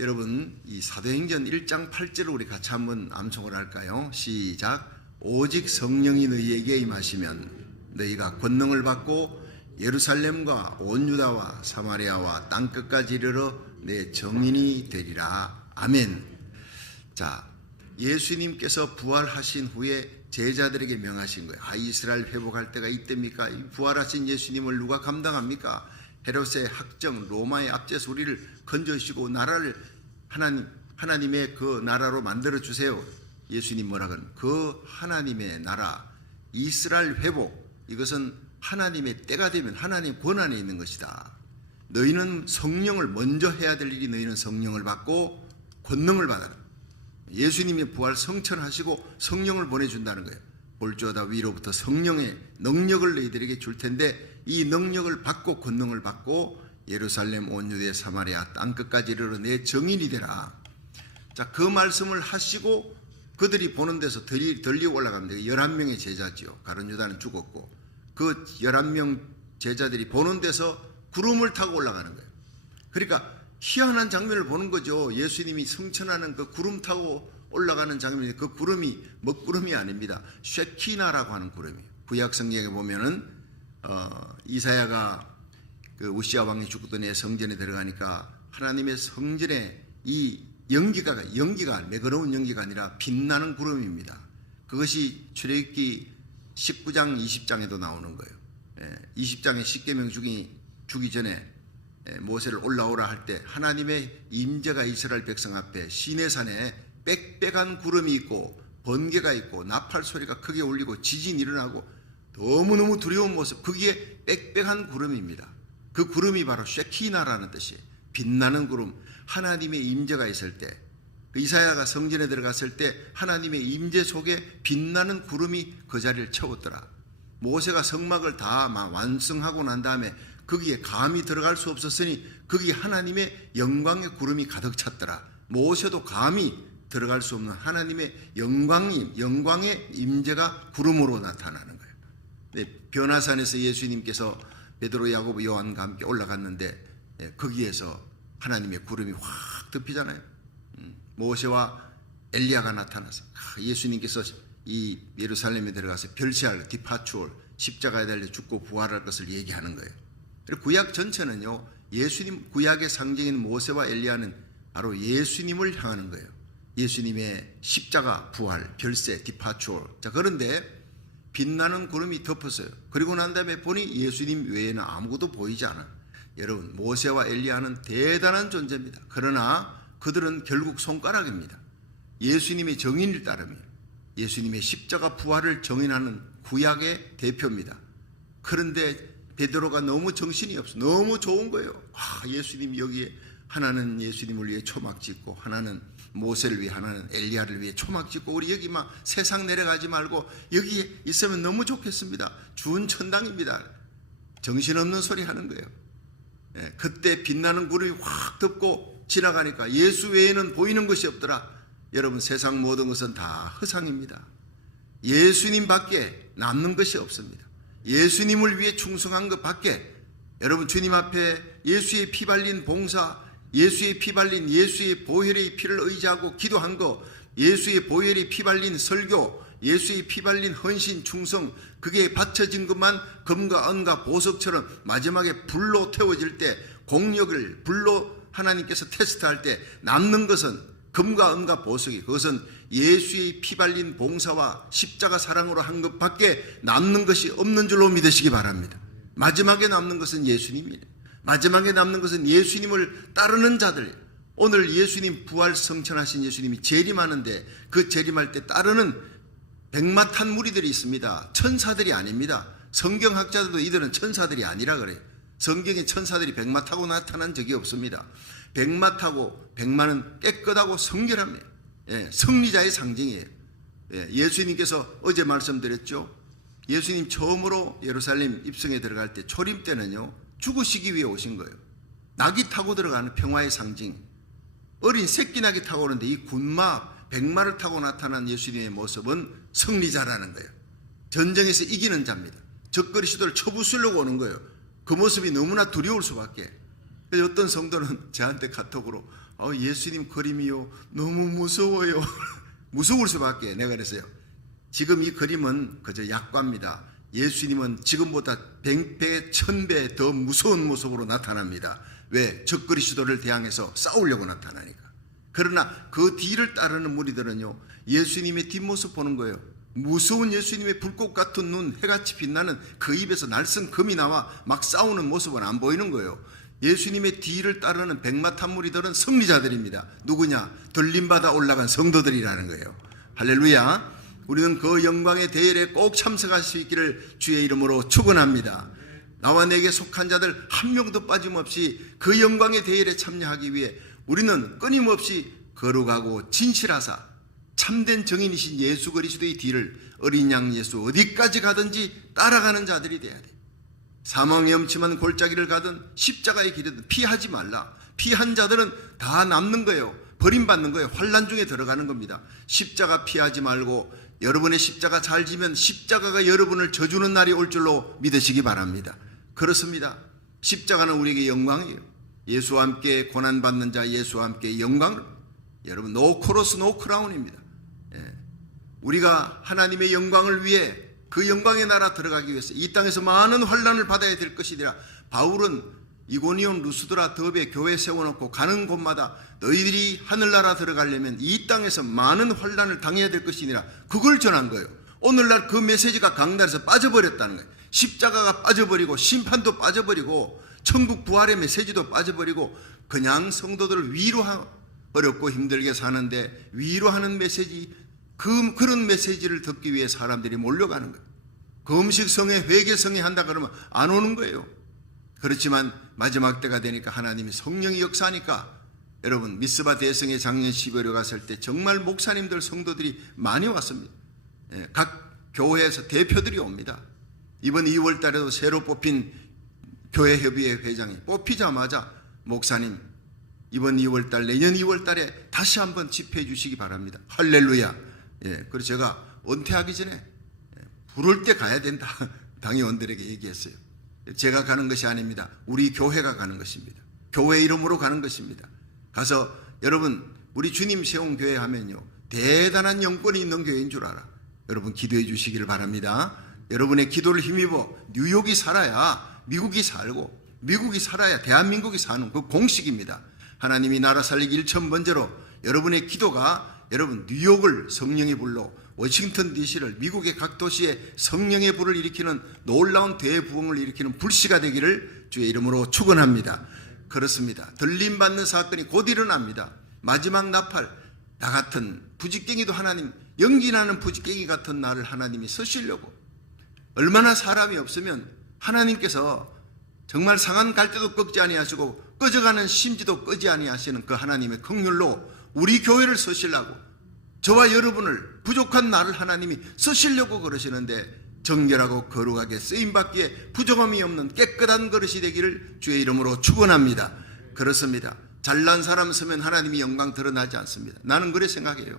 여러분 이 사도행전 1장 8절을 우리 같이 한번 암송을 할까요? 시작. 오직 성령이 너희에게 임하시면 너희가 권능을 받고 예루살렘과 온 유다와 사마리아와 땅끝까지 이르러 내 증인이 되리라. 아멘. 자, 예수님께서 부활하신 후에 제자들에게 명하신 거예요. 이스라엘 회복할 때가 이때입니까? 이 부활하신 예수님을 누가 감당합니까? 헤롯의 학정, 로마의 압제에서 우리를 건져주시고 나라를 하나님의 그 나라로 만들어 주세요. 예수님 뭐라건 그 하나님의 나라, 이스라엘 회복, 이것은 하나님의 때가 되면 하나님 권한에 있는 것이다. 너희는 성령을 먼저 해야 될 일이 너희는 성령을 받고 권능을 받아라. 예수님이 부활 성천하시고 성령을 보내준다는 거예요. 볼지어다 위로부터 성령의 능력을 너희들에게 줄 텐데 이 능력을 받고 권능을 받고 예루살렘 온 유대 사마리아 땅끝까지 이르러 내 증인이 되라. 자, 그 말씀을 하시고 그들이 보는 데서 덜리 올라갑니다. 11명의 제자지요. 가룟 유다는 죽었고 그 11명 제자들이 보는 데서 구름을 타고 올라가는 거예요. 그러니까 희한한 장면을 보는 거죠. 예수님이 승천하는 그 구름 타고 올라가는 장면이, 그 구름이 먹구름이 아닙니다. 쉐키나라고 하는 구름이에요. 구약 성경에 보면은 이사야가 그 우시아 왕이 죽던 해 성전에 들어가니까 하나님의 성전에 이 연기가 매그러운 연기가 아니라 빛나는 구름입니다. 그것이 출애굽기 19장 20장에도 나오는 거예요. 20장에 십계명 주기 전에 모세를 올라오라 할 때 하나님의 임재가 이스라엘 백성 앞에 시내산에 빽빽한 구름이 있고 번개가 있고 나팔 소리가 크게 울리고 지진이 일어나고 너무너무 두려운 모습, 거기에 빽빽한 구름입니다. 그 구름이 바로 쉐키나라는 뜻이에요. 빛나는 구름, 하나님의 임재가 있을 때, 이사야가 성전에 들어갔을 때 하나님의 임재 속에 빛나는 구름이 그 자리를 채웠더라. 모세가 성막을 다 완성하고 난 다음에 거기에 감히 들어갈 수 없었으니 거기에 하나님의 영광의 구름이 가득 찼더라. 모세도 감히 들어갈 수 없는 하나님의 영광의 임재가 구름으로 나타나는 거예요. 변화산에서 예수님께서 베드로, 야고보, 요한과 함께 올라갔는데 거기에서 하나님의 구름이 확 덮이잖아요. 모세와 엘리야가 나타나서 예수님께서 이 예루살렘에 들어가서 별세할 디파추얼, 십자가에 달려 죽고 부활할 것을 얘기하는 거예요. 그리고 구약 전체는요, 예수님 구약의 상징인 모세와 엘리야는 바로 예수님을 향하는 거예요. 예수님의 십자가, 부활, 별세, 디파추얼. 자, 그런데 빛나는 구름이 덮었어요. 그리고 난 다음에 보니 예수님 외에는 아무것도 보이지 않아. 여러분, 모세와 엘리야는 대단한 존재입니다. 그러나 그들은 결국 손가락입니다. 예수님의 정인을 따릅니다. 예수님의 십자가 부활을 정인하는 구약의 대표입니다. 그런데 베드로가 너무 정신이 없어. 너무 좋은 거예요. 예수님 여기에 하나는 예수님을 위해 초막 짓고 하나는 모세를 위해, 하나는 엘리야를 위해 초막 짓고 우리 여기 막 세상 내려가지 말고 여기에 있으면 너무 좋겠습니다. 주은천당입니다. 정신없는 소리 하는 거예요. 그때 빛나는 구름이 확 덮고 지나가니까 예수 외에는 보이는 것이 없더라. 여러분, 세상 모든 것은 다 허상입니다. 예수님 밖에 남는 것이 없습니다. 예수님을 위해 충성한 것 밖에, 여러분, 주님 앞에 예수의 피 발린 봉사, 예수의 피 발린 예수의 보혈의 피를 의지하고 기도한 거, 예수의 보혈의 피 발린 설교, 예수의 피 발린 헌신 충성, 그게 바쳐진 것만 금과 은과 보석처럼 마지막에 불로 태워질 때, 공력을 불로 하나님께서 테스트할 때 남는 것은 금과 은과 보석이, 그것은 예수의 피 발린 봉사와 십자가 사랑으로 한 것밖에 남는 것이 없는 줄로 믿으시기 바랍니다. 마지막에 남는 것은 예수님이에요. 마지막에 남는 것은 예수님을 따르는 자들. 오늘 예수님 부활 성천하신 예수님이 재림하는데 그 재림할 때 따르는 백마탄 무리들이 있습니다. 천사들이 아닙니다. 성경학자들도 이들은 천사들이 아니라 그래요. 성경에 천사들이 백마 타고 나타난 적이 없습니다. 백마 타고, 백마는 깨끗하고 성결합니다. 승리자의 상징이에요. 예수님께서 어제 말씀드렸죠. 예수님 처음으로 예루살렘 입성에 들어갈 때, 초림 때는요, 죽으시기 위해 오신 거예요. 낙이 타고 들어가는 평화의 상징. 어린 새끼 낙이 타고 오는데 이 군마, 백마를 타고 나타난 예수님의 모습은 승리자라는 거예요. 전쟁에서 이기는 자입니다. 적그리 시도를 쳐부수려고 오는 거예요. 그 모습이 너무나 두려울 수밖에. 그래서 어떤 성도는 저한테 카톡으로 예수님 그림이요 너무 무서워요. 무서울 수밖에. 내가 그랬어요. 지금 이 그림은 그저 약과입니다. 예수님은 지금보다 100배, 1000배 더 무서운 모습으로 나타납니다. 왜? 적그리스도를 대항해서 싸우려고 나타나니까. 그러나 그 뒤를 따르는 무리들은요, 예수님의 뒷모습 보는 거예요. 무서운 예수님의 불꽃 같은 눈, 해같이 빛나는 그 입에서 날쌘 금이 나와 막 싸우는 모습은 안 보이는 거예요. 예수님의 뒤를 따르는 백마탄 무리들은 승리자들입니다. 누구냐? 들림받아 올라간 성도들이라는 거예요. 할렐루야. 우리는 그 영광의 대열에 꼭 참석할 수 있기를 주의 이름으로 축원합니다. 나와 내게 속한 자들 한 명도 빠짐없이 그 영광의 대열에 참여하기 위해 우리는 끊임없이 거룩하고 진실하사 참된 정인이신 예수 그리스도의 뒤를 어린 양 예수 어디까지 가든지 따라가는 자들이 돼야 돼. 사망의 엄침한 골짜기를 가든 십자가의 길이든 피하지 말라. 피한 자들은 다 남는 거예요. 버림받는 거예요. 환난 중에 들어가는 겁니다. 십자가 피하지 말고 여러분의 십자가 잘 지면 십자가가 여러분을 져주는 날이 올 줄로 믿으시기 바랍니다. 그렇습니다. 십자가는 우리에게 영광이에요. 예수와 함께 고난받는 자, 예수와 함께 영광을, 여러분 노 크로스 노 크라운입니다. 우리가 하나님의 영광을 위해 그 영광의 나라 들어가기 위해서 이 땅에서 많은 환난을 받아야 될 것이니라. 바울은 이고니온, 루스드라, 더베 교회 세워놓고 가는 곳마다 너희들이 하늘나라 들어가려면 이 땅에서 많은 환난을 당해야 될 것이니라. 그걸 전한 거예요. 오늘날 그 메시지가 강단에서 빠져버렸다는 거예요. 십자가가 빠져버리고 심판도 빠져버리고 천국 부활의 메시지도 빠져버리고 그냥 성도들을 위로하고 어렵고 힘들게 사는데 위로하는 메시지, 그런 메시지를 듣기 위해 사람들이 몰려가는 거예요. 금식성회, 회개성회 한다 그러면 안 오는 거예요. 그렇지만 마지막 때가 되니까 하나님이 성령이 역사하니까, 여러분 미스바 대성회 작년 12월에 갔을 때 정말 목사님들 성도들이 많이 왔습니다. 각 교회에서 대표들이 옵니다. 이번 2월 달에도 새로 뽑힌 교회협의회 회장이 뽑히자마자 목사님 이번 2월 달 내년 2월 달에 다시 한번 집회해 주시기 바랍니다. 할렐루야. 그래서 제가 은퇴하기 전에 부를 때 가야 된다 당의원들에게 얘기했어요. 제가 가는 것이 아닙니다. 우리 교회가 가는 것입니다. 교회 이름으로 가는 것입니다. 가서 여러분 우리 주님 세운 교회 하면요 대단한 영권이 있는 교회인 줄 알아. 여러분 기도해 주시기를 바랍니다. 여러분의 기도를 힘입어 뉴욕이 살아야 미국이 살고, 미국이 살아야 대한민국이 사는 그 공식입니다. 하나님이 나라 살리기 1,000번째로 여러분의 기도가 여러분 뉴욕을 성령의 불로, 워싱턴 DC를, 미국의 각 도시에 성령의 불을 일으키는 놀라운 대부흥을 일으키는 불씨가 되기를 주의 이름으로 축원합니다. 그렇습니다. 들림받는 사건이 곧 일어납니다. 마지막 나팔, 나 같은 부지깽이도 하나님, 연기나는 부지깽이 같은 나를 하나님이 쓰시려고, 얼마나 사람이 없으면 하나님께서 정말 상한 갈대도 꺾지 아니하시고 꺼져가는 심지도 끄지 아니하시는 그 하나님의 긍휼로 우리 교회를 쓰시려고, 저와 여러분을 부족한 나를 하나님이 쓰시려고 그러시는데, 정결하고 거룩하게 쓰임받기에 부족함이 없는 깨끗한 그릇이 되기를 주의 이름으로 축원합니다. 그렇습니다. 잘난 사람 쓰면 하나님이 영광 드러나지 않습니다. 나는 그래 생각해요.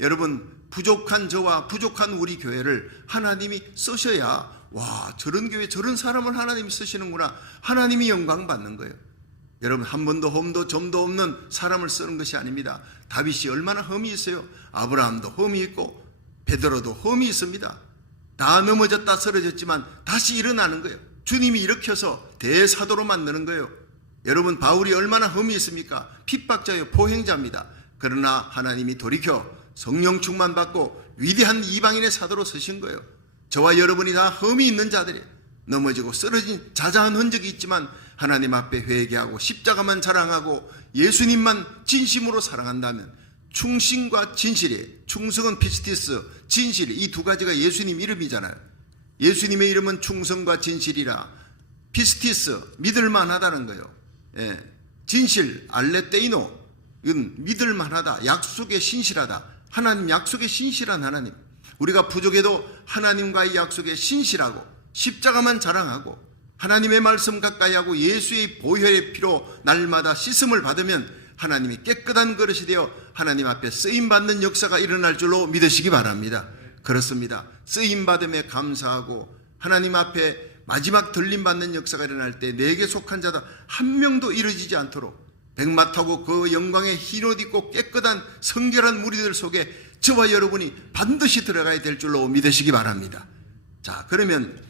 여러분 부족한 저와 부족한 우리 교회를 하나님이 쓰셔야, 와 저런 교회 저런 사람을 하나님이 쓰시는구나, 하나님이 영광 받는 거예요. 여러분 한 번도 험도 점도 없는 사람을 쓰는 것이 아닙니다. 다윗이 얼마나 험이 있어요. 아브라함도 험이 있고 베드로도 험이 있습니다. 다 넘어졌다 쓰러졌지만 다시 일어나는 거예요. 주님이 일으켜서 대사도로 만드는 거예요. 여러분 바울이 얼마나 험이 있습니까? 핍박자요, 포행자입니다. 그러나 하나님이 돌이켜 성령 충만 받고 위대한 이방인의 사도로 쓰신 거예요. 저와 여러분이 다 험이 있는 자들이에요. 넘어지고 쓰러진 자자한 흔적이 있지만 하나님 앞에 회개하고 십자가만 자랑하고 예수님만 진심으로 사랑한다면, 충신과 진실이에요. 충성은 피스티스, 진실, 이 두 가지가 예수님 이름이잖아요. 예수님의 이름은 충성과 진실이라. 피스티스, 믿을만하다는 거예요. 진실, 알레테이노, 이건 믿을만하다, 약속에 신실하다. 하나님 약속에 신실한 하나님. 우리가 부족해도 하나님과의 약속에 신실하고 십자가만 자랑하고 하나님의 말씀 가까이 하고 예수의 보혈의 피로 날마다 씻음을 받으면 하나님이 깨끗한 그릇이 되어 하나님 앞에 쓰임받는 역사가 일어날 줄로 믿으시기 바랍니다. 그렇습니다. 쓰임받음에 감사하고 하나님 앞에 마지막 들림받는 역사가 일어날 때 내게 속한 자다 한 명도 이루어지지 않도록 백마타고 그 영광의 흰옷 입고 깨끗한 성결한 무리들 속에 저와 여러분이 반드시 들어가야 될 줄로 믿으시기 바랍니다. 자, 그러면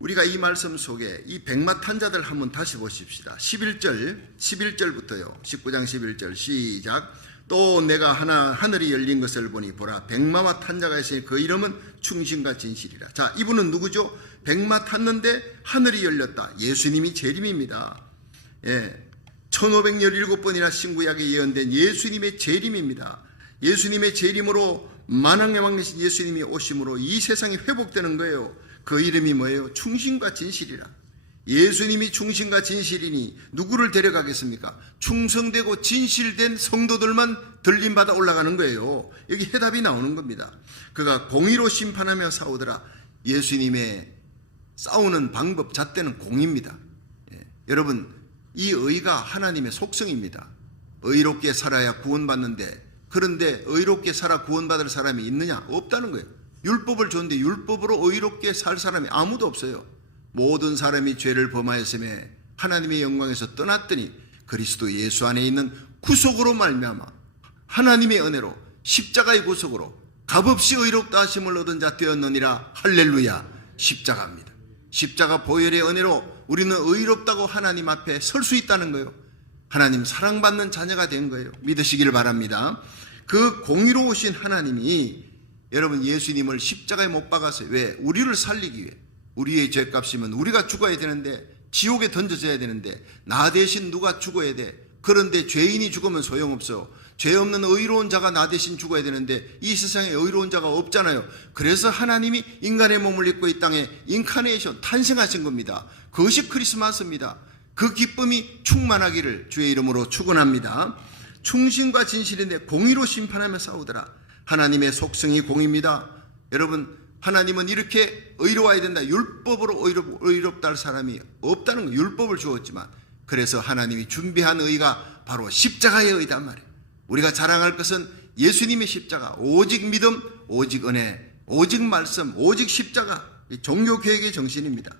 우리가 이 말씀 속에 이 백마탄 자들 한번 다시 보십시다. 11절부터요. 19장 11절 시작. 또 내가 하늘이 열린 것을 보니 보라 백마와 탄 자가 있으니 그 이름은 충신과 진실이라. 자, 이분은 누구죠? 백마 탔는데 하늘이 열렸다. 예수님이 재림입니다. 1517번이나 신구약에 예언된 예수님의 재림입니다. 예수님의 재림으로 만왕의 왕 되신 예수님이 오심으로 이 세상이 회복되는 거예요. 그 이름이 뭐예요? 충신과 진실이라. 예수님이 충신과 진실이니 누구를 데려가겠습니까? 충성되고 진실된 성도들만 들림받아 올라가는 거예요. 여기 해답이 나오는 겁니다. 그가 공의로 심판하며 싸우더라. 예수님의 싸우는 방법 잣대는 공의입니다. 여러분, 이 의가 하나님의 속성입니다. 의롭게 살아야 구원받는데, 그런데 의롭게 살아 구원받을 사람이 있느냐? 없다는 거예요. 율법을 줬는데 율법으로 의롭게 살 사람이 아무도 없어요. 모든 사람이 죄를 범하였음에 하나님의 영광에서 떠났더니 그리스도 예수 안에 있는 구속으로 말미암아 하나님의 은혜로 십자가의 구속으로 값없이 의롭다 하심을 얻은 자 되었느니라. 할렐루야. 십자가입니다. 십자가 보혈의 은혜로 우리는 의롭다고 하나님 앞에 설 수 있다는 거예요. 하나님 사랑받는 자녀가 된 거예요. 믿으시기를 바랍니다. 그 공의로우신 하나님이 여러분 예수님을 십자가에 못 박았어요. 왜? 우리를 살리기 위해. 우리의 죄값이면 우리가 죽어야 되는데, 지옥에 던져져야 되는데 나 대신 누가 죽어야 돼. 그런데 죄인이 죽으면 소용없어. 죄 없는 의로운 자가 나 대신 죽어야 되는데 이 세상에 의로운 자가 없잖아요. 그래서 하나님이 인간의 몸을 입고 이 땅에 인카네이션 탄생하신 겁니다. 그것이 크리스마스입니다. 그 기쁨이 충만하기를 주의 이름으로 축원합니다. 충신과 진실인데 공의로 심판하며 싸우더라. 하나님의 속성이 공의입니다. 여러분, 하나님은 이렇게 의로워야 된다. 율법으로 의롭다 할 사람이 없다는 거예요. 율법을 주었지만. 그래서 하나님이 준비한 의가 바로 십자가의 의단 말이에요. 우리가 자랑할 것은 예수님의 십자가, 오직 믿음, 오직 은혜, 오직 말씀, 오직 십자가. 종교개혁의 정신입니다.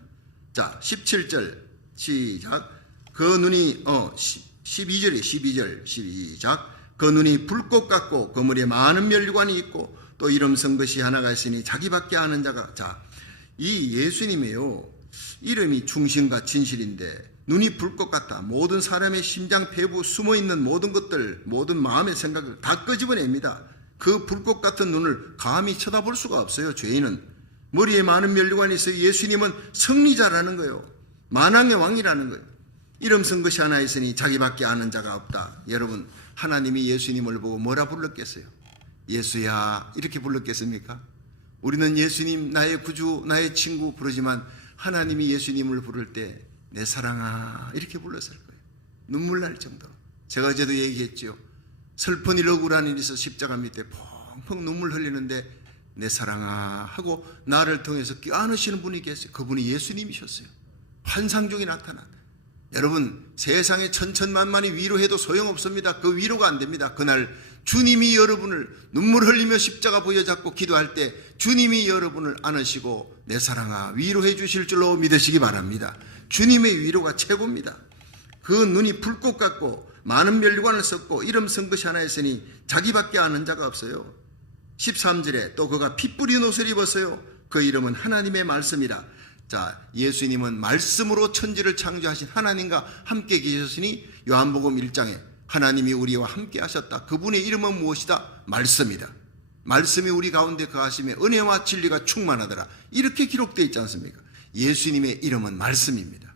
자, 17절 시작. 그 눈이 12절 시작. 그 눈이 불꽃 같고 그물에 많은 멸관이 있고 또 이름 쓴 것이 하나가 있으니 자기밖에 아는 자가. 자, 이 예수님이요, 이름이 충신과 진실인데 눈이 불꽃 같다. 모든 사람의 심장, 폐부, 숨어있는 모든 것들, 모든 마음의 생각을 다 끄집어냅니다. 그 불꽃 같은 눈을 감히 쳐다볼 수가 없어요. 죄인은. 머리에 많은 멸관이 있어요. 예수님은 승리자라는 거예요. 만왕의 왕이라는 거예요. 이름 쓴 것이 하나 있으니 자기밖에 아는 자가 없다. 여러분, 하나님이 예수님을 보고 뭐라 불렀겠어요? 예수야 이렇게 불렀겠습니까? 우리는 예수님 나의 구주, 나의 친구 부르지만 하나님이 예수님을 부를 때 내 사랑아 이렇게 불렀을 거예요. 눈물 날 정도로. 제가 어제도 얘기했죠. 슬픈 일, 억울한 일이 있어 십자가 밑에 펑펑 눈물 흘리는데 내 사랑아 하고 나를 통해서 껴안으시는 분이 계세요. 그분이 예수님이셨어요. 환상적이 나타난. 여러분, 세상에 천천만만이 위로해도 소용없습니다. 그 위로가 안 됩니다. 그날 주님이 여러분을 눈물 흘리며 십자가 부여잡고 기도할 때 주님이 여러분을 안으시고 내 사랑아 위로해 주실 줄로 믿으시기 바랍니다. 주님의 위로가 최고입니다. 그 눈이 불꽃 같고 많은 멸관을 썼고 이름 쓴 것이 하나 있으니 자기밖에 아는 자가 없어요. 13절에 또 그가 피 뿌린 옷을 입었어요. 그 이름은 하나님의 말씀이라. 자, 예수님은 말씀으로 천지를 창조하신 하나님과 함께 계셨으니 요한복음 1장에 하나님이 우리와 함께 하셨다. 그분의 이름은 무엇이다? 말씀이다. 말씀이 우리 가운데 거하심에 은혜와 진리가 충만하더라. 이렇게 기록되어 있지 않습니까? 예수님의 이름은 말씀입니다.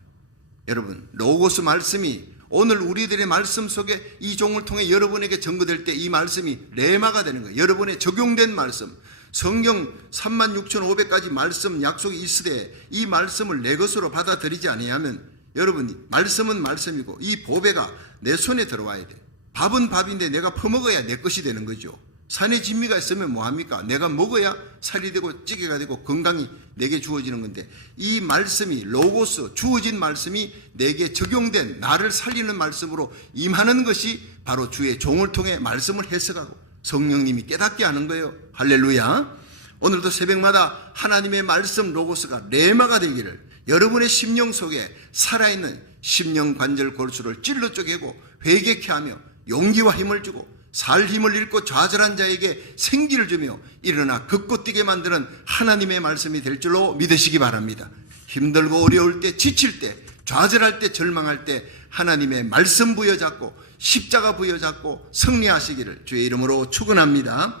여러분, 로고스 말씀이 오늘 우리들의 말씀 속에 이 종을 통해 여러분에게 전거될 때 이 말씀이 레마가 되는 거예요. 여러분의 적용된 말씀. 성경 36,500가지 말씀 약속이 있으되 이 말씀을 내 것으로 받아들이지 아니하면 여러분이 말씀은 말씀이고 이 보배가 내 손에 들어와야 돼. 밥은 밥인데 내가 퍼먹어야 내 것이 되는 거죠. 산에 진미가 있으면 뭐합니까? 내가 먹어야 살이 되고 찌개가 되고 건강이 내게 주어지는 건데 이 말씀이 로고스 주어진 말씀이 내게 적용된 나를 살리는 말씀으로 임하는 것이 바로 주의 종을 통해 말씀을 해석하고 성령님이 깨닫게 하는 거예요. 할렐루야. 오늘도 새벽마다 하나님의 말씀 로고스가 레마가 되기를 여러분의 심령 속에 살아있는 십년 관절 골수를 찔러 쪼개고 회개케 하며 용기와 힘을 주고 살 힘을 잃고 좌절한 자에게 생기를 주며 일어나 걷고 뛰게 만드는 하나님의 말씀이 될 줄로 믿으시기 바랍니다. 힘들고 어려울 때, 지칠 때, 좌절할 때, 절망할 때 하나님의 말씀 부여잡고 십자가 부여잡고 승리하시기를 주의 이름으로 축원합니다.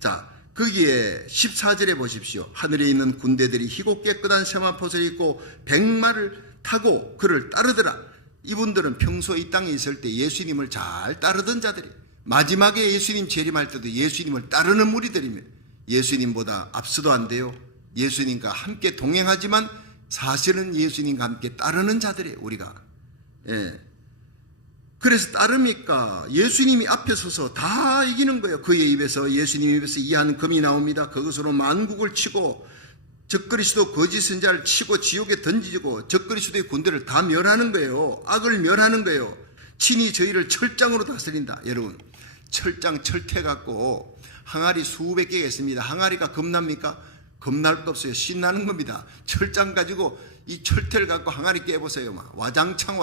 자, 거기에 14절에 보십시오. 하늘에 있는 군대들이 희고 깨끗한 세마포를 입고 백마를 타고 그를 따르더라. 이분들은 평소 이 땅에 있을 때 예수님을 잘 따르던 자들이, 마지막에 예수님 재림할 때도 예수님을 따르는 무리들이며 예수님보다 압수도 안 돼요. 예수님과 함께 동행하지만 사실은 예수님과 함께 따르는 자들이에요. 우리가. 그래서 따르니까 예수님이 앞에 서서 다 이기는 거예요. 그의 입에서, 예수님 입에서 이한 금이 나옵니다. 그것으로 만국을 치고 적그리스도 거짓 선자를 치고 지옥에 던지고 적그리스도의 군대를 다 멸하는 거예요. 악을 멸하는 거예요. 친히 저희를 철장으로 다스린다. 여러분, 철장, 철퇴 갖고 항아리 수백 개가 있습니다. 항아리가 겁납니까? 겁날 거 없어요. 신나는 겁니다. 철장 가지고 이 철퇴를 갖고 항아리 깨보세요. 와장창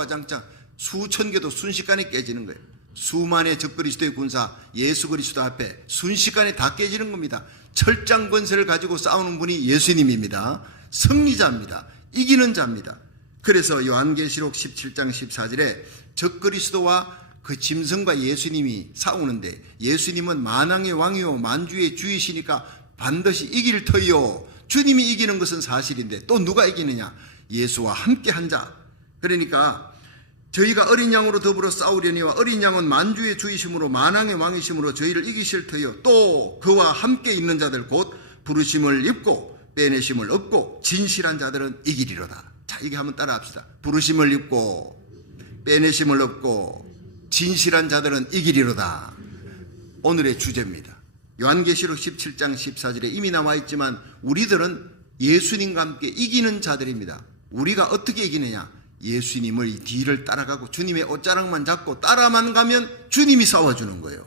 수천 개도 순식간에 깨지는 거예요. 수만의 적그리스도의 군사 예수 그리스도 앞에 순식간에 다 깨지는 겁니다. 철장 권세를 가지고 싸우는 분이 예수님입니다. 승리자입니다. 이기는 자입니다. 그래서 요한계시록 17장 14절에 적그리스도와 그 짐승과 예수님이 싸우는데 예수님은 만왕의 왕이요 만주의 주이시니까 반드시 이길 터이요. 주님이 이기는 것은 사실인데 또 누가 이기느냐? 예수와 함께 한 자. 그러니까 저희가 어린 양으로 더불어 싸우려니와 어린 양은 만주의 주이심으로 만왕의 왕이심으로 저희를 이기실 터이요. 또 그와 함께 있는 자들 곧 부르심을 입고 빼내심을 얻고 진실한 자들은 이기리로다. 자, 이게 한번 따라 합시다. 부르심을 입고 빼내심을 얻고 진실한 자들은 이기리로다. 오늘의 주제입니다. 요한계시록 17장 14절에 이미 나와 있지만 우리들은 예수님과 함께 이기는 자들입니다. 우리가 어떻게 이기느냐? 예수님을 이 뒤를 따라가고 주님의 옷자락만 잡고 따라만 가면 주님이 싸워주는 거예요.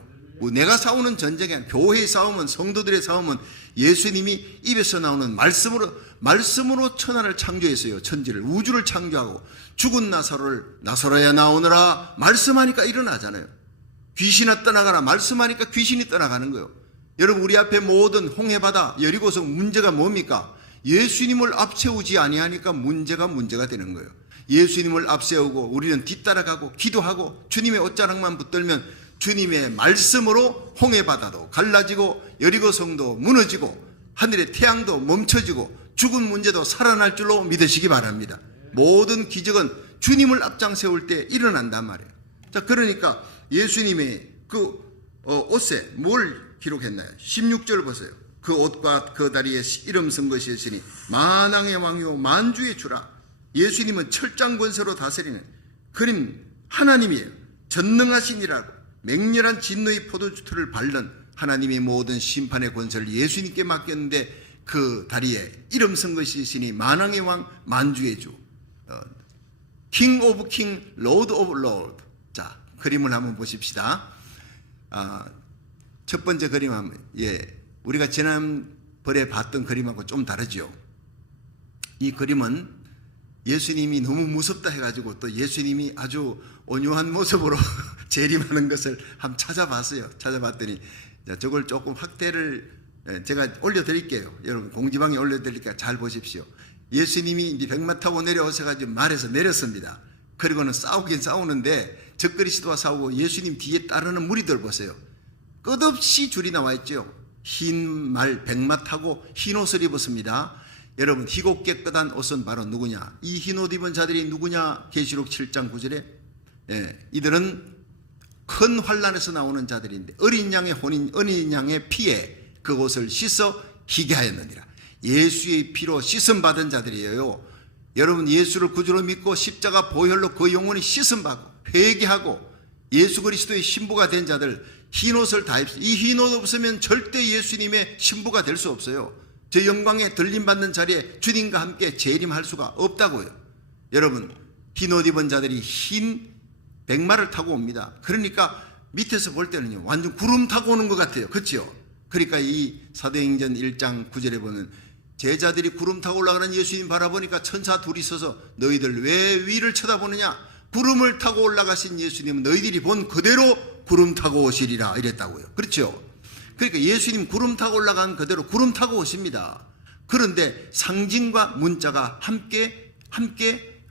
내가 싸우는 전쟁이 아니라 교회의 싸움은, 성도들의 싸움은 예수님이 입에서 나오는 말씀으로 천하를 창조했어요. 천지를, 우주를 창조하고 죽은 나사로야 나오느라 말씀하니까 일어나잖아요. 귀신아 떠나가라 말씀하니까 귀신이 떠나가는 거예요. 여러분, 우리 앞에 모든 홍해바다 여리고성 문제가 뭡니까? 예수님을 앞세우지 아니하니까 문제가 되는 거예요. 예수님을 앞세우고 우리는 뒤따라가고 기도하고 주님의 옷자락만 붙들면 주님의 말씀으로 홍해바다도 갈라지고 여리고성도 무너지고 하늘의 태양도 멈춰지고 죽은 문제도 살아날 줄로 믿으시기 바랍니다. 모든 기적은 주님을 앞장 세울 때 일어난단 말이에요. 자, 그러니까 예수님의 그 옷에 뭘 기록했나요? 16절 보세요. 그 옷과 그 다리에 이름 쓴 것이 있으니 만왕의 왕이요 만주의 주라. 예수님은 철장 권세로 다스리는 그린 하나님이에요. 전능하신이라고 맹렬한 진노의 포도주틀을 밟는 하나님의 모든 심판의 권세를 예수님께 맡겼는데 그 다리에 이름 쓴 것이 있으니 만왕의 왕 만주의 주, 킹 오브 킹, 로드 오브 로드. 자, 그림을 한번 보십시다. 첫 번째 그림 한번, 우리가 지난번에 봤던 그림하고 좀 다르죠. 이 그림은 예수님이 너무 무섭다 해가지고 또 예수님이 아주 온유한 모습으로 재림하는 것을 한번 찾아봤더니 저걸 조금 확대를 제가 올려드릴게요. 여러분 공지방에 올려드리니까 잘 보십시오. 예수님이 이제 백마 타고 내려오셔가지고 말에서 내렸습니다. 그리고는 싸우긴 싸우는데 적그리스도와 싸우고 예수님 뒤에 따르는 무리들 보세요. 끝없이 줄이 나와 있죠. 흰 말 백마 타고 흰 옷을 입었습니다. 여러분, 희고 깨끗한 옷은 바로 누구냐? 이 흰 옷 입은 자들이 누구냐? 계시록 7장 9절에 이들은 큰 환난에서 나오는 자들인데 어린 양의 피에 그 옷을 씻어 희게 하였느니라. 예수의 피로 씻음 받은 자들이에요. 여러분, 예수를 구주로 믿고 십자가 보혈로 그 영혼이 씻음 받고 회개하고 예수 그리스도의 신부가 된 자들, 흰 옷을 다 입습니다. 이 흰 옷 없으면 절대 예수님의 신부가 될 수 없어요. 저 영광에 들림받는 자리에 주님과 함께 재림할 수가 없다고요. 여러분, 흰 옷 입은 자들이 흰 백마를 타고 옵니다. 그러니까 밑에서 볼 때는요, 완전 구름 타고 오는 것 같아요. 그렇죠? 그러니까 이 사도행전 1장 9절에 보면 제자들이 구름 타고 올라가는 예수님 바라보니까 천사 둘이 서서 너희들 왜 위를 쳐다보느냐? 구름을 타고 올라가신 예수님은 너희들이 본 그대로 구름 타고 오시리라 이랬다고요. 그렇죠? 그러니까 예수님 구름 타고 올라간 그대로 구름 타고 오십니다. 그런데 상징과 문자가 함께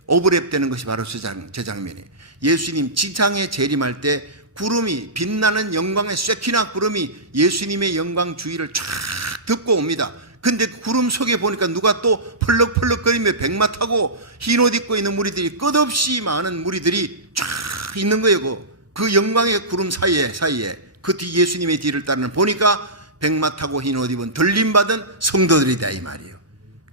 오버랩되는 것이 바로 제 장면이에요. 예수님 지상에 재림할 때 구름이 빛나는 영광의 쉐키나 구름이 예수님의 영광 주위를 쫙 덮고 옵니다. 근데 그 구름 속에 보니까 누가 또 펄럭펄럭거리며 백마 타고 흰 옷 입고 있는 무리들이 끝없이 많은 무리들이 쫙 있는 거예요. 그 영광의 구름 사이에 그 뒤 예수님의 뒤를 따르는 보니까 백마 타고 흰 옷 입은 들림받은 성도들이다 이 말이에요.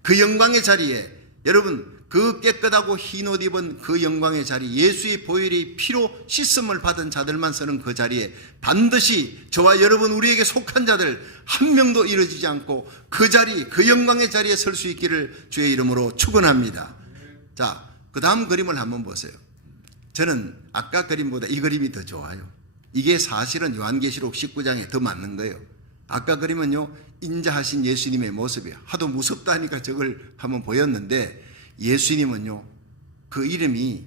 그 영광의 자리에 여러분 그 깨끗하고 흰 옷 입은 그 영광의 자리, 예수의 보혈의 피로 씻음을 받은 자들만 서는 그 자리에 반드시 저와 여러분 우리에게 속한 자들 한 명도 이루어지지 않고 그 자리, 그 영광의 자리에 설 수 있기를 주의 이름으로 축원합니다. 자, 그 다음 그림을 한번 보세요. 저는 아까 그림보다 이 그림이 더 좋아요. 이게 사실은 요한계시록 19장에 더 맞는 거예요. 아까 그림은요, 인자하신 예수님의 모습이에요. 하도 무섭다 하니까 저걸 한번 보였는데 예수님은요, 그 이름이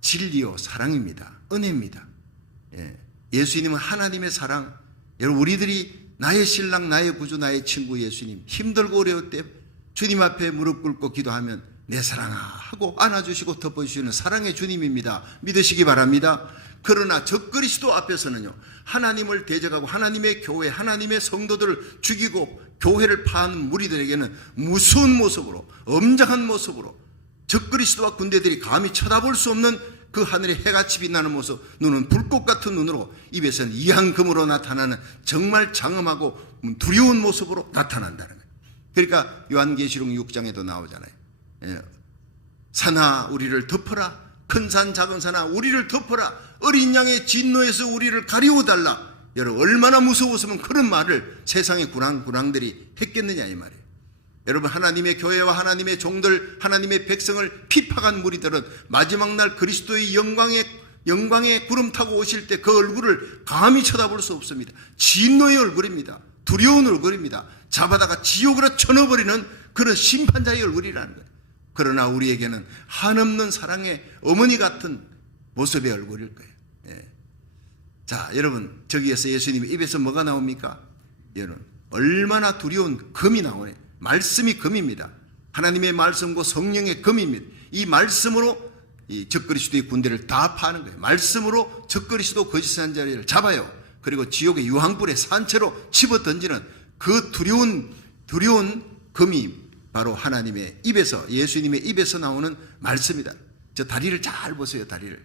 진리요 사랑입니다. 은혜입니다. 예수님은 하나님의 사랑. 여러분 우리들이 나의 신랑, 나의 구주, 나의 친구 예수님 힘들고 어려울 때 주님 앞에 무릎 꿇고 기도하면 내 사랑아 하고 안아주시고 덮어주시는 사랑의 주님입니다. 믿으시기 바랍니다. 그러나 적그리스도 앞에서는요, 하나님을 대적하고 하나님의 교회, 하나님의 성도들을 죽이고 교회를 파는 무리들에게는 무서운 모습으로, 엄정한 모습으로 적그리스도와 군대들이 감히 쳐다볼 수 없는 그 하늘의 해같이 빛나는 모습, 눈은 불꽃 같은 눈으로, 입에서는 이한금으로 나타나는 정말 장엄하고 두려운 모습으로 나타난다는 거예요. 그러니까 요한계시록 6장에도 나오잖아요. 산아 우리를 덮어라, 큰 산 작은 산아 우리를 덮어라, 어린 양의 진노에서 우리를 가리워달라. 여러분 얼마나 무서웠으면 그런 말을 세상의 군왕들이 했겠느냐 이 말이에요. 여러분 하나님의 교회와 하나님의 종들, 하나님의 백성을 핍박한 무리들은 마지막 날 그리스도의 영광의 구름 타고 오실 때 그 얼굴을 감히 쳐다볼 수 없습니다. 진노의 얼굴입니다. 두려운 얼굴입니다. 잡아다가 지옥으로 쳐넣어버리는 그런 심판자의 얼굴이라는 거예요. 그러나 우리에게는 한없는 사랑의 어머니 같은 모습의 얼굴일 거예요. 자, 여러분 저기에서 예수님의 입에서 뭐가 나옵니까? 여러분 얼마나 두려운 금이 나오네. 말씀이 금입니다. 하나님의 말씀과 성령의 금입니다. 이 말씀으로 이 적그리스도의 군대를 다 파는 거예요. 말씀으로 적그리스도 거짓한 자리를 잡아요. 그리고 지옥의 유황불에 산채로 집어 던지는 그 두려운 금이 바로 하나님의 입에서, 예수님의 입에서 나오는 말씀이다. 저 다리를 잘 보세요. 다리를.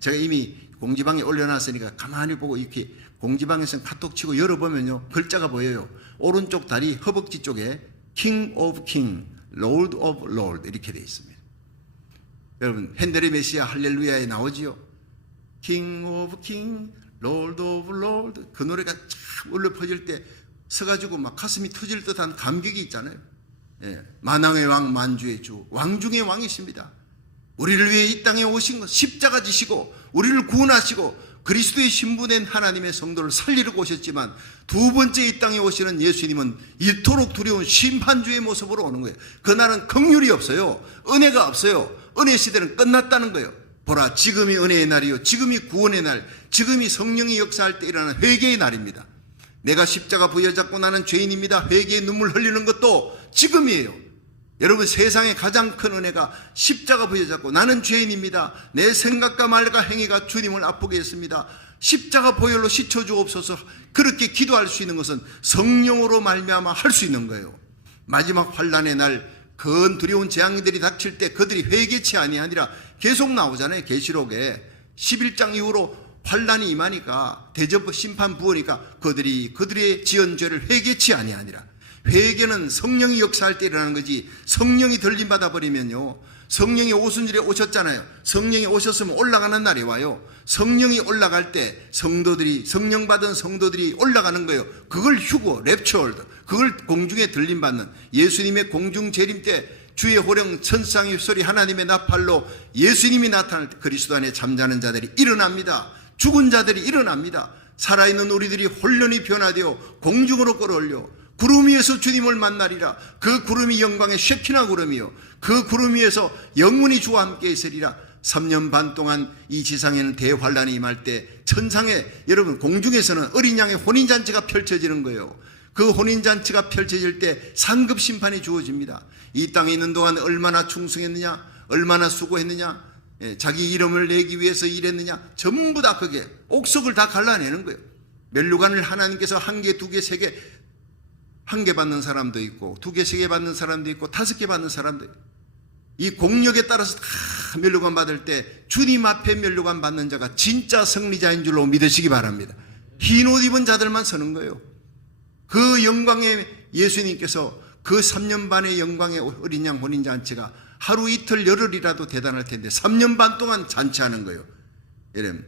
제가 이미 공지방에 올려놨으니까 가만히 보고 이렇게 공지방에서 카톡 치고 열어보면요, 글자가 보여요. 오른쪽 다리 허벅지 쪽에 King of King, Lord of Lord 이렇게 되어 있습니다. 여러분 핸델의 메시아 할렐루야에 나오지요. King of King, Lord of Lord. 그 노래가 참 울려 퍼질 때 서가지고 막 가슴이 터질 듯한 감격이 있잖아요. 만왕의 왕, 만주의 주, 왕 중의 왕이십니다. 우리를 위해 이 땅에 오신 것, 십자가 지시고 우리를 구원하시고 그리스도의 신부된 하나님의 성도를 살리려고 오셨지만 두 번째 이 땅에 오시는 예수님은 이토록 두려운 심판주의 모습으로 오는 거예요. 그날은 긍휼이 없어요. 은혜가 없어요. 은혜 시대는 끝났다는 거예요. 보라, 지금이 은혜의 날이요, 지금이 구원의 날, 지금이 성령이 역사할 때 일어나는 회개의 날입니다. 내가 십자가 부여잡고 나는 죄인입니다. 회개의 눈물 흘리는 것도 지금이에요. 여러분 세상에 가장 큰 은혜가 십자가 부여잡고 나는 죄인입니다. 내 생각과 말과 행위가 주님을 아프게 했습니다. 십자가 보혈로 씻어주옵소서. 그렇게 기도할 수 있는 것은 성령으로 말미암아 할 수 있는 거예요. 마지막 환난의 날 큰 두려운 재앙들이 닥칠 때 그들이 회개치 아니하니라 계속 나오잖아요. 계시록에 11장 이후로 환난이 임하니까 대접 심판 부으니까 그들의 지은 죄를 회개치 아니하니라. 회개는 성령이 역사할 때 일어나는 거지, 성령이 들림받아 버리면요, 성령이 오순절에 오셨잖아요. 성령이 오셨으면 올라가는 날이 와요. 성령이 올라갈 때 성령 받은 성도들이 올라가는 거예요. 그걸 휴거, 랩처월드, 그걸 공중에 들림받는, 예수님의 공중 재림 때 주의 호령 천상의 소리 하나님의 나팔로 예수님이 나타날 때 그리스도 안에 잠자는 자들이 일어납니다. 죽은 자들이 일어납니다. 살아있는 우리들이 혼련히 변화되어 공중으로 끌어올려 구름 위에서 주님을 만나리라. 그 구름이 영광의 쉐키나 구름이요, 그 구름 위에서 영원히 주와 함께 있으리라. 3년 반 동안 이 지상에는 대환란이 임할 때 천상에 여러분 공중에서는 어린 양의 혼인잔치가 펼쳐지는 거예요. 그 혼인잔치가 펼쳐질 때 상급 심판이 주어집니다. 이 땅에 있는 동안 얼마나 충성했느냐, 얼마나 수고했느냐, 자기 이름을 내기 위해서 일했느냐, 전부 다 그게 옥석을 다 갈라내는 거예요. 면류관을 하나님께서 1개, 2개, 3개, 1개 받는 사람도 있고 2개, 3개 받는 사람도 있고 5개 받는 사람도 있고, 이 공력에 따라서 다 면류관 받을 때 주님 앞에 면류관 받는 자가 진짜 승리자인 줄로 믿으시기 바랍니다. 흰 옷 입은 자들만 서는 거예요. 그 영광의 예수님께서 그 3년 반의 영광의 어린 양 혼인잔치가 하루 이틀 열흘이라도 대단할 텐데 3년 반 동안 잔치하는 거예요. 여러분,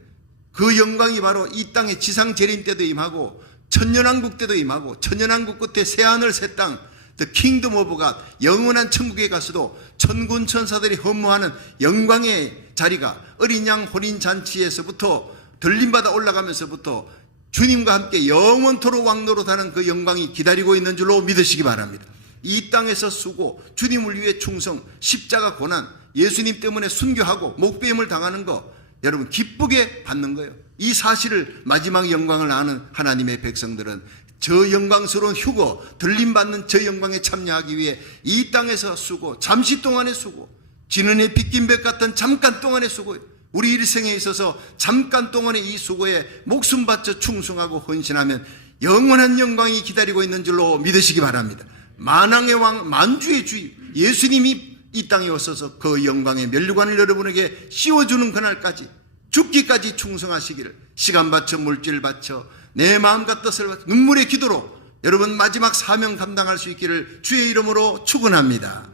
그 영광이 바로 이 땅의 지상 재림 때도 임하고 천년왕국 때도 임하고, 천년왕국 끝에 새하늘 새 땅, The Kingdom of God, 영원한 천국에 가서도 천군 천사들이 헌무하는 영광의 자리가 어린 양 혼인잔치에서부터 들림받아 올라가면서부터 주님과 함께 영원토록 왕노릇하는 그 영광이 기다리고 있는 줄로 믿으시기 바랍니다. 이 땅에서 쓰고 주님을 위해 충성, 십자가 고난, 예수님 때문에 순교하고 목배임을 당하는 거 여러분 기쁘게 받는 거예요. 이 사실을 마지막 영광을 아는 하나님의 백성들은 저 영광스러운 휴거, 들림받는 저 영광에 참여하기 위해 이 땅에서 쓰고 잠시 동안의 수고, 지는 해 빗긴 백 같은 잠깐 동안의 수고, 우리 일생에 있어서 잠깐 동안의 이 수고에 목숨 바쳐 충성하고 헌신하면 영원한 영광이 기다리고 있는 줄로 믿으시기 바랍니다. 만왕의 왕, 만주의 주의 예수님이 이 땅에 오셔서 그 영광의 면류관을 여러분에게 씌워주는 그날까지 죽기까지 충성하시기를, 시간 바쳐 물질 바쳐 내 마음과 뜻을 바쳐 눈물의 기도로 여러분 마지막 사명 감당할 수 있기를 주의 이름으로 축원합니다.